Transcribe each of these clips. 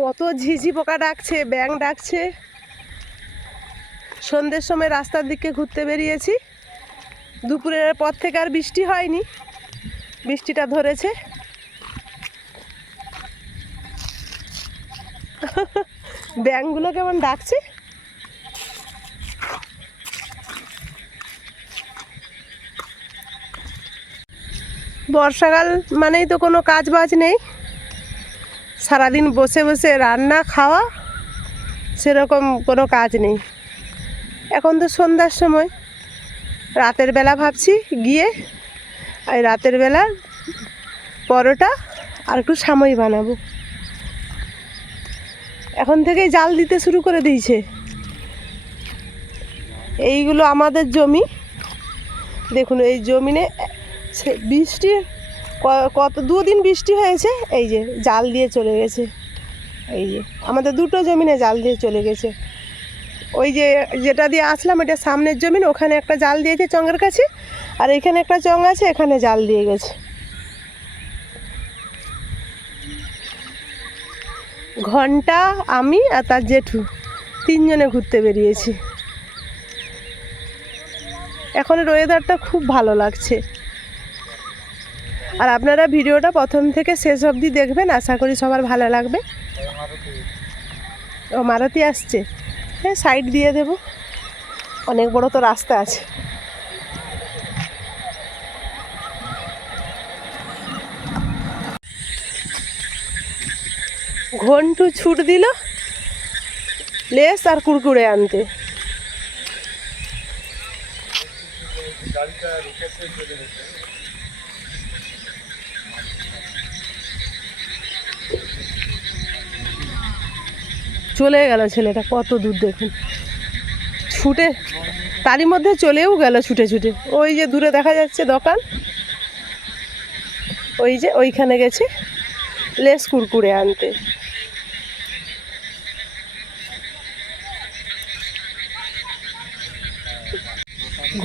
কত ঝিঝি পোকা ডাকছে, ব্যাঙ ডাকছে। সন্ধ্যের সময় রাস্তার দিকে ঘুরতে বেরিয়েছি। দুপুরের পর থেকে আর বৃষ্টি হয়নি, বৃষ্টিটা ধরেছে। ব্যাঙগুলো কেমন ডাকছে। বর্ষাকাল মানেই তো কোনো কাজ বাজ নেই, সারাদিন বসে বসে রান্না খাওয়া, সেরকম কোনো কাজ নেই। এখন তো সন্ধ্যার সময়, রাতের বেলা ভাবছি গিয়ে আর রাতের বেলা পরোটা আর একটু সামই বানাবো। এখন থেকেই জাল দিতে শুরু করে দিয়েছে। এইগুলো আমাদের জমি, দেখুন এই জমিনে বৃষ্টি কত দুদিন বৃষ্টি হয়েছে, এই যে জাল দিয়ে চলে গেছে। এই যে আমাদের দুটো জমিনে জাল দিয়ে চলে গেছে। ওই যে যেটা দিয়ে আসলাম এটা সামনের জমিন, ওখানে একটা জাল দিয়েছে চঙের কাছে, আর এখানে একটা চং আছে, এখানে জাল দিয়ে গেছে। ঘন্টা, আমি আর তার জেঠু তিনজনে ঘুরতে বেরিয়েছি। এখনের ওয়েদারটা খুব ভালো লাগছে। আর আপনারা ভিডিওটা প্রথম থেকে শেষ অবধি দেখবেন, আশা করি সবার ভালো লাগবে। ও মারুতি আসছে, হ্যাঁ সাইড দিয়ে দেব, অনেক বড় তো রাস্তা আছে। ঘন্টু ছুট দিল লেস আর কুরকুরে আনতে। চলে গেল ছেলেটা, কত দূর দেখুন ছুটে, তারই মধ্যে চলেও গেল ছুটে ছুটে। ওই যে দূরে দেখা যাচ্ছে দোকান, ওই যে ওইখানে গেছে লেস কুরকুরে আনতে।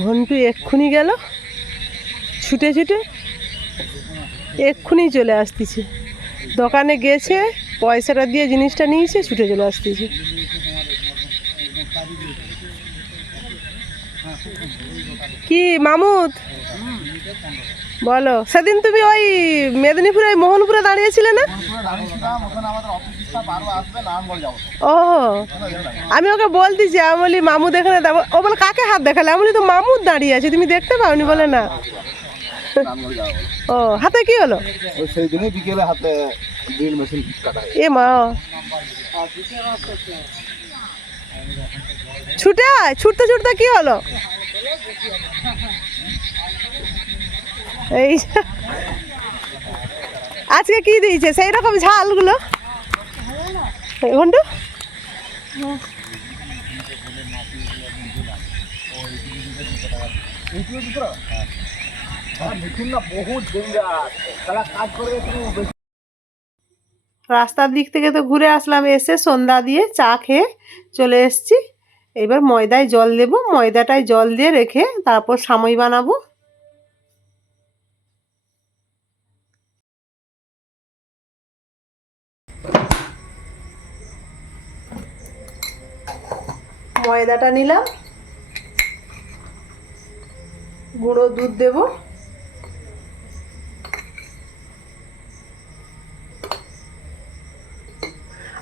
ঘন্টু এক্ষুনি গেল ছুটে ছুটে, এক্ষুনি চলে আসতেছে। দোকানে গেছে, পয়সাটা দিয়ে জিনিসটা নিয়েছে, ছুটে চলে আসতেছে। কি মামুদ বলো, সেদিন তুমি ওই মেদিনীপুরে মোহনপুরে দাঁড়িয়েছিলে না? ও আমি ওকে বলতেছি, আমি বলি মামুদ এখানে, ও বলে কাকে হাত দেখালে? আমি বলি তো মামুদ দাঁড়িয়ে আছে, তুমি দেখতে পাওনি? বলে না। ও হাতে কি হলো? সেই দিনই বিকেলে হাতে ড্রিল মেশিন কাটা। এ মা, ছুটে ছুটতে ছুটতে কি হলো? এই আজকে কি দিয়েছে সেই রকম ঝালগুলো ঘন্টু? রাস্তার দিক থেকে তো ঘুরে আসলাম, এসে সন্ধ্যা দিয়ে চা খেয়ে চলে এসেছি। এবার ময়দায় জল দেব, ময়দাটায় জল দিয়ে রেখে তারপর সামই বানাবো। ময়দাটা নিলাম, গুঁড়ো দুধ দেব,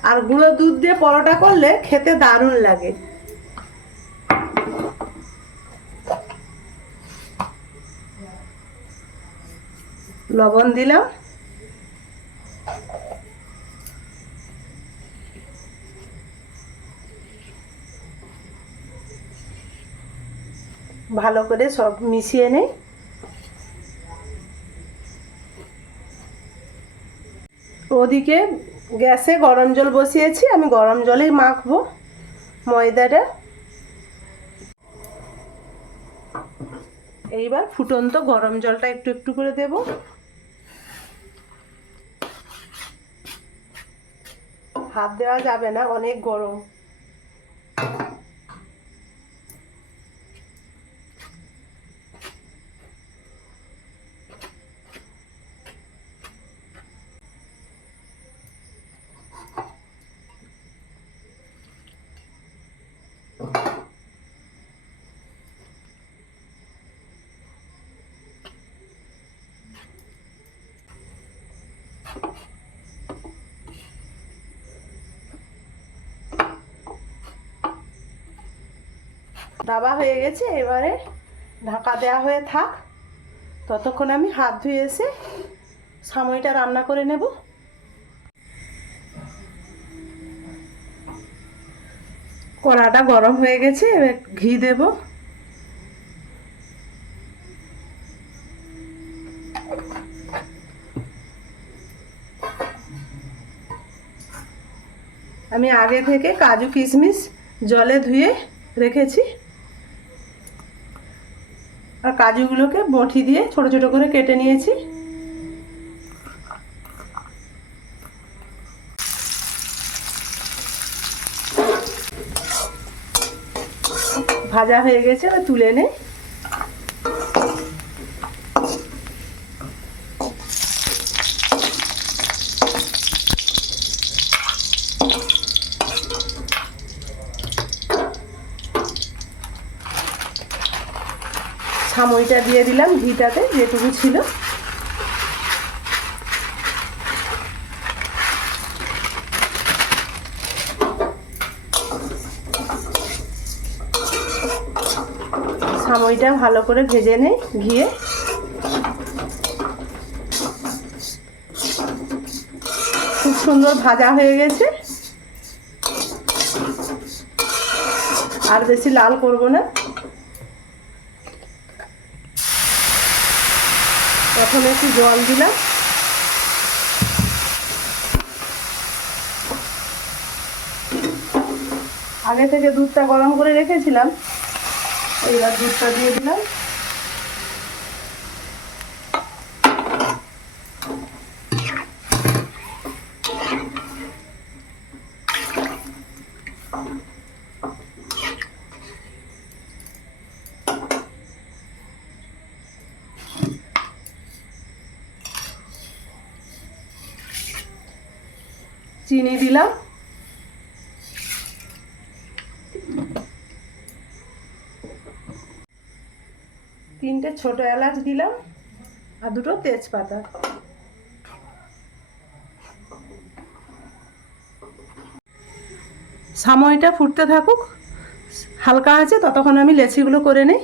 আর গুঁড়ো দুধ দিয়ে পরোটা করলে খেতে দারুণ লাগে। লবণ দিলাম, ভালো করে সব মিশিয়ে নেই। ওদিকে গ্যাসে গরম জল বসিয়েছি, আমি গরম জলেই মাখবো ময়দাটা। এইবার ফুটন্ত গরম জলটা একটু একটু করে দেব। হাত দেওয়া যাবে না, অনেক গরম। দাবা হয়ে গেছে, এবারে ঢাকা দেওয়া হয়ে থাক। ততক্ষণ আমি হাত ধুয়ে এসে সাময়টা রান্না করে নেব। কড়াটা গরম হয়ে গেছে, এবার ঘি দেব। আমি আগে থেকে কাজু কিশমিশ জলে ধুয়ে রেখেছি, আর কাজুগুলোকে বটি দিয়ে ছোট ছোট করে কেটে নিয়েছি। ভাজা হয়ে গেছে, এবার তুলে নে। সাময়টা দিয়ে দিলাম ঘিটাতে যেটুকু ছিল। সাময়টা ভালো করে ভেজে নেই ঘিয়ে। খুব সুন্দর ভাজা হয়ে গেছে, আর বেশি লাল করব না। প্রথমে একটু জল দিলাম, আগে থেকে দুধটা গরম করে রেখেছিলাম, এইবার দুধটা দিয়ে দিলাম। চিনি দিলাম, তিনটে ছোট এলাচ দিলাম, আর দুটো তেজপাতা। সময়টা ফুটতে থাকুক হালকা আছে, ততক্ষণ আমি লেচিগুলো করে নিই।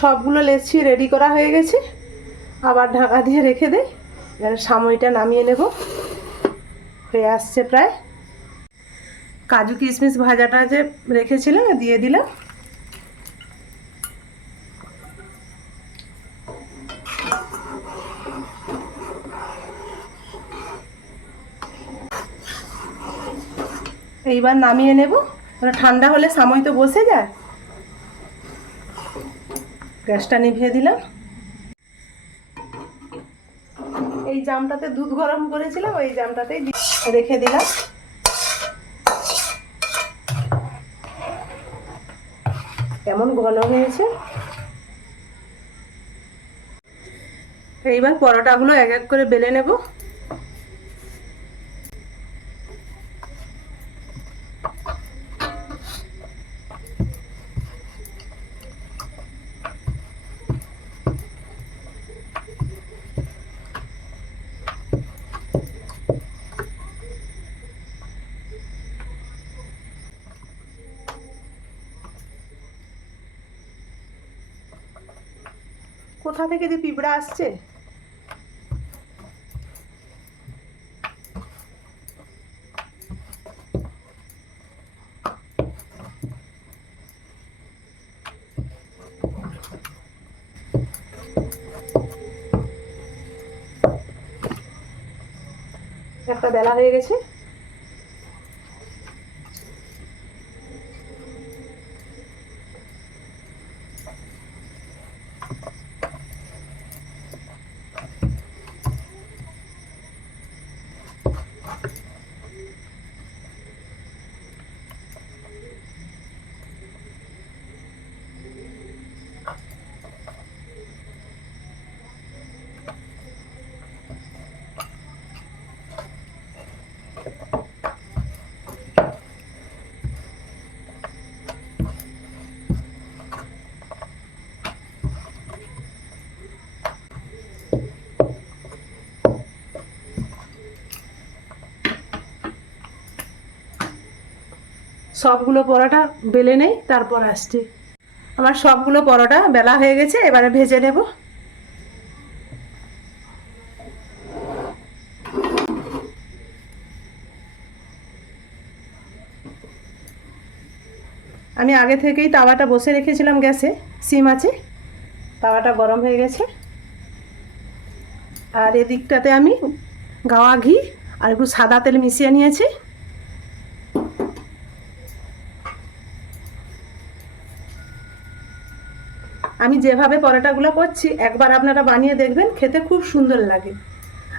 সবগুলো লেচি রেডি করা হয়ে গেছে, আবার ঢাকা দিয়ে রেখে দেই। এবার সময়টা নামিয়ে নেব, হয়ে আসছে প্রায়। কাজু কিশমিশ ভাজাটা যে রেখেছিলাম দিয়ে দিলাম। এইবার নামিয়ে নেব, ঠান্ডা হলে সময় তো বসে যায়। গ্যাসটা নিভিয়ে দিলাম। এই জামটাতে দুধ গরম করেছিলাম, ওই জামটাতেই রেখে দিলাম। কেমন ঘন হয়েছে। এইবার পরোটাগুলো এক এক করে বেলে নেব। কোথা থেকে যে পিঁপড়া আসছে। একটা বেলা হয়ে গেছে, সবগুলো পরোটা বেলে নেই, তারপর আসছি। আমার সবগুলো পরোটা বেলা হয়ে গেছে, এবারে ভেজে নেব। আমি আগে থেকেই তাওয়াটা বসে রেখেছিলাম গ্যাসে, সিম আছে, তাওয়াটা গরম হয়ে গেছে। আর এদিকটাতে আমি গাওয়া ঘি আর একটু সাদা তেল মিশিয়ে নিয়েছি। আমি যেভাবে পরোটাগুলো করছি একবার আপনারা বানিয়ে দেখবেন, খেতে খুব সুন্দর লাগে।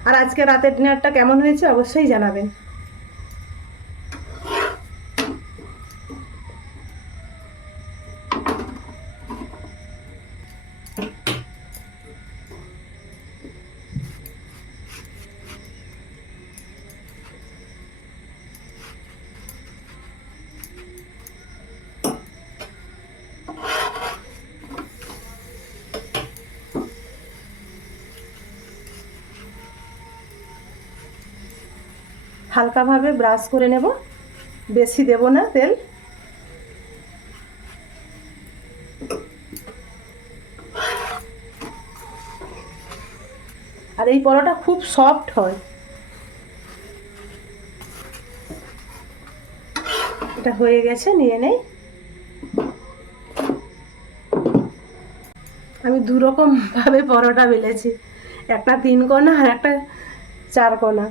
আর আজকে রাতের ডিনারটা কেমন হয়েছে অবশ্যই জানাবেন। হালকাভাবে ব্রাশ করে নেব, বেশি দেব না তেল। আর এই পরোটা খুব সফট হয়। এটা হয়ে গেছে, নিয়ে নেই। আমি দু রকম ভাবে পরোটা বেলেছি, একটা 3 কোনা আর একটা 4 কোনা।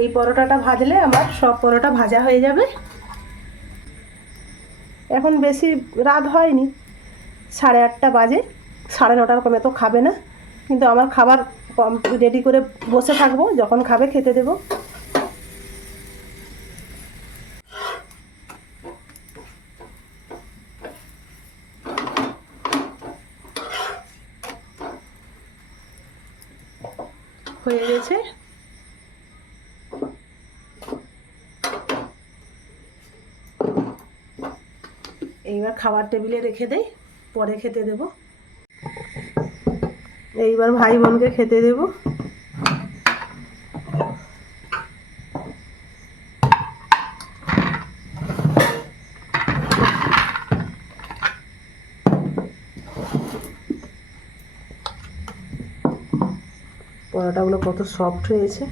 এই পরোটাটা ভাজলে আমার সব পরোটা ভাজা হয়ে যাবে। এখন বেশি রাত হয়নি, 8:30 বাজে, 9:30 কমে তো খাবে না, কিন্তু আমার খাবার রেডি করে বসে থাকবো, যখন খাবে খেতে দেবো। হয়ে গেছে। এইবার খাবার টেবিলে রেখে দেই, পরে খেতে দেব। এইবার ভাই বোনকে খেতে দেব। পরোটাগুলো কত সফট হয়েছে।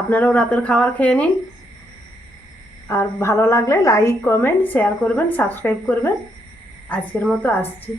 আপনারাও রাতের খাবার খেয়ে নিন, আর ভালো লাগলে লাইক, কমেন্ট, শেয়ার করবেন, সাবস্ক্রাইব করবেন। আজকের মতো আসছি।